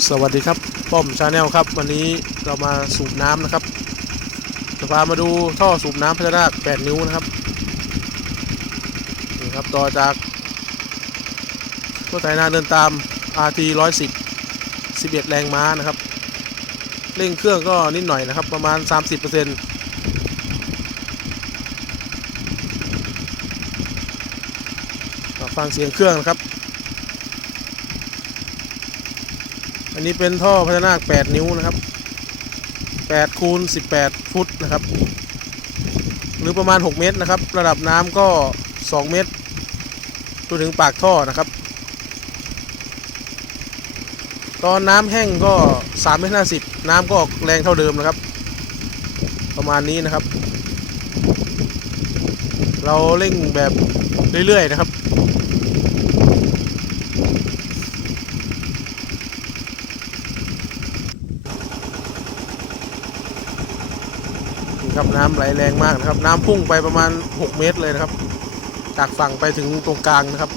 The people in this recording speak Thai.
สวัสดีครับ ป้อมชาแนลครับ วันนี้เรามาสูบน้ำนะครับจะพามาดูท่อสูบน้ำพญานาค8นิ้วนะครับนี่ครับต่อจากตัวไถนาเดินตาม RT 110 11 แรงม้านะครับ เร่งเครื่องก็นิดหน่อยนะครับ ประมาณ 30%ฟังเสียงเครื่องนะครับ อันนี้เป็นท่อพญานาค8 นิ้วนะครับ8คูณ18 ฟุตนะครับ หรือประมาณ 6 เมตรนะครับ ระดับน้ำก็ 2 เมตรจนถึงปากท่อนะครับ ตอนน้ำแห้งก็3เมตร50 น้ำก็ออกแรงเท่าเดิมนะครับ ประมาณนี้นะครับ เราเร่งแบบเรื่อยๆนะครับ นี่ครับน้ำไหลแรงมากนะครับ น้ำพุ่งไปประมาณ 6 เมตรเลยนะครับ จากฝั่งไปถึงตรงกลางนะครับ